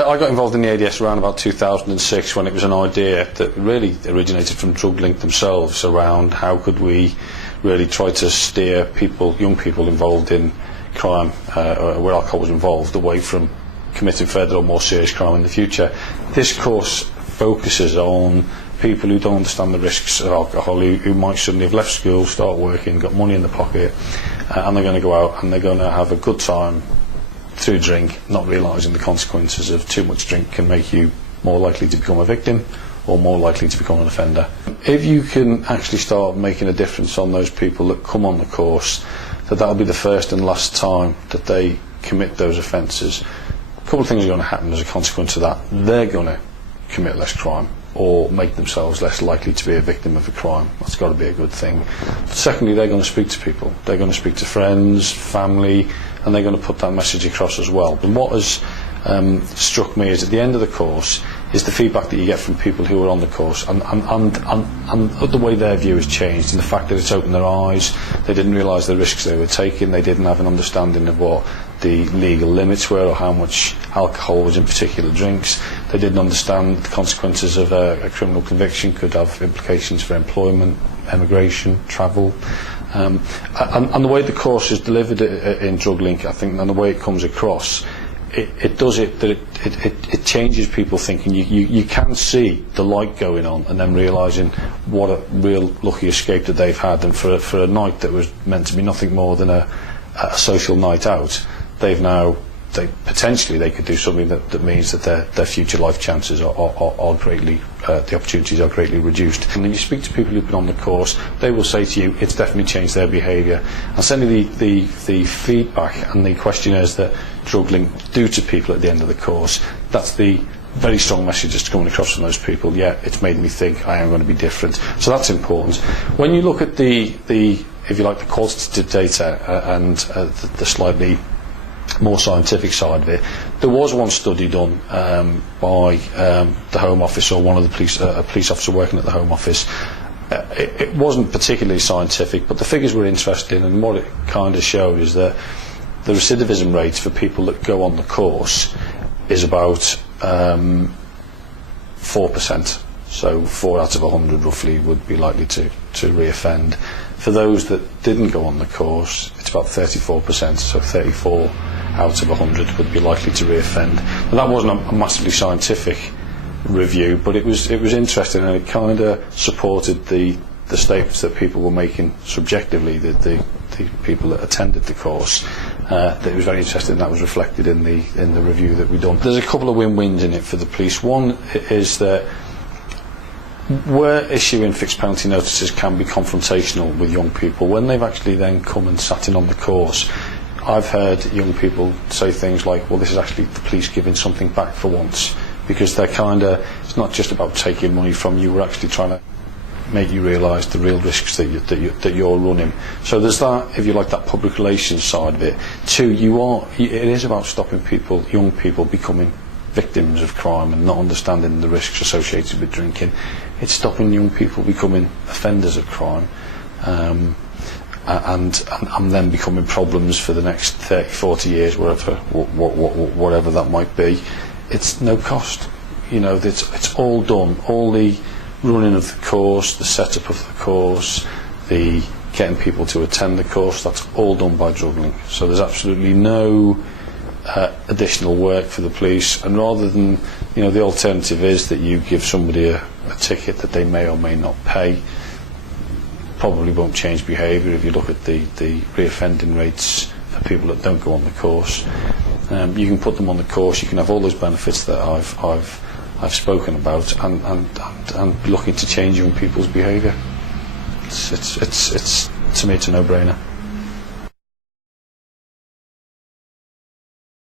I got involved in the ADS around about 2006 when it was an idea that really originated from Drug Link themselves around how could we really try to steer people, young people involved in crime, where alcohol was involved, away from committing further or more serious crime in the future. This course focuses on people who don't understand the risks of alcohol, who might suddenly have left school, start working, got money in the pocket, and they're going to go out and they're going to have a good time through drink, not realising the consequences of too much drink can make you more likely to become a victim or more likely to become an offender. If you can actually start making a difference on those people that come on the course, that'll be the first and last time that they commit those offences. A couple of things are going to happen as a consequence of that. They're going to commit less crime or make themselves less likely to be a victim of a crime. That's got to be a good thing. But secondly, they're going to speak to people. They're going to speak to friends, family, and they're going to put that message across as well. And what has struck me is at the end of the course is the feedback that you get from people who are on the course and the way their view has changed, and the fact that it's opened their eyes. They didn't realise the risks they were taking. They didn't have an understanding of what the legal limits were or how much alcohol was in particular drinks. They didn't understand the consequences of a criminal conviction could have implications for employment, emigration, travel. And the way the course is delivered in Drug Link, I think, and the way it comes across, it changes people thinking. You can see the light going on and then realising what a real lucky escape that they've had, and for a night that was meant to be nothing more than a social night out, potentially they could do something that means that their future life chances are greatly, the opportunities are greatly reduced. And when you speak to people who've been on the course, they will say to you it's definitely changed their behaviour. And certainly the feedback and the questionnaires that Drug Link do to people at the end of the course, that's the very strong message that's coming across from those people. Yeah, it's made me think I am going to be different. So that's important. When you look at the if you like, the quantitative data and the slightly more scientific side of it, there was one study done by the Home Office, or one of the police officer working at the Home Office. It wasn't particularly scientific, but the figures were interesting, and what it kind of showed is that the recidivism rate for people that go on the course is about 4%. So 4 out of 100 roughly would be likely to reoffend. For those that didn't go on the course, it's about 34%, so 34 out of 100 would be likely to reoffend. And that wasn't a massively scientific review, but it was interesting, and it kind of supported the statements that people were making subjectively, the people that attended the course. That it was very interesting. That was reflected in the review that we've done. There's a couple of win-wins in it for the police. One is that where issuing fixed penalty notices can be confrontational with young people, when they've actually then come and sat in on the course, I've heard young people say things like, well, this is actually the police giving something back for once, because they're it's not just about taking money from you, we're actually trying to make you realise the real risks that you're running. So there's that, if you like, that public relations side of it. Two, it is about stopping young people becoming victims of crime and not understanding the risks associated with drinking. It's stopping young people becoming offenders of crime, and then becoming problems for the next 30, 40 years, whatever that might be. It's no cost. It's all done. All the running of the course, the setup of the course, the getting people to attend the course, that's all done by Drug Link. So there's absolutely no additional work for the police, and rather than, the alternative is that you give somebody a ticket that they may or may not pay, probably won't change behaviour. If you look at the reoffending rates for people that don't go on the course, you can put them on the course, you can have all those benefits that I've spoken about, and be looking to change young people's behaviour. It's to me, it's a no-brainer.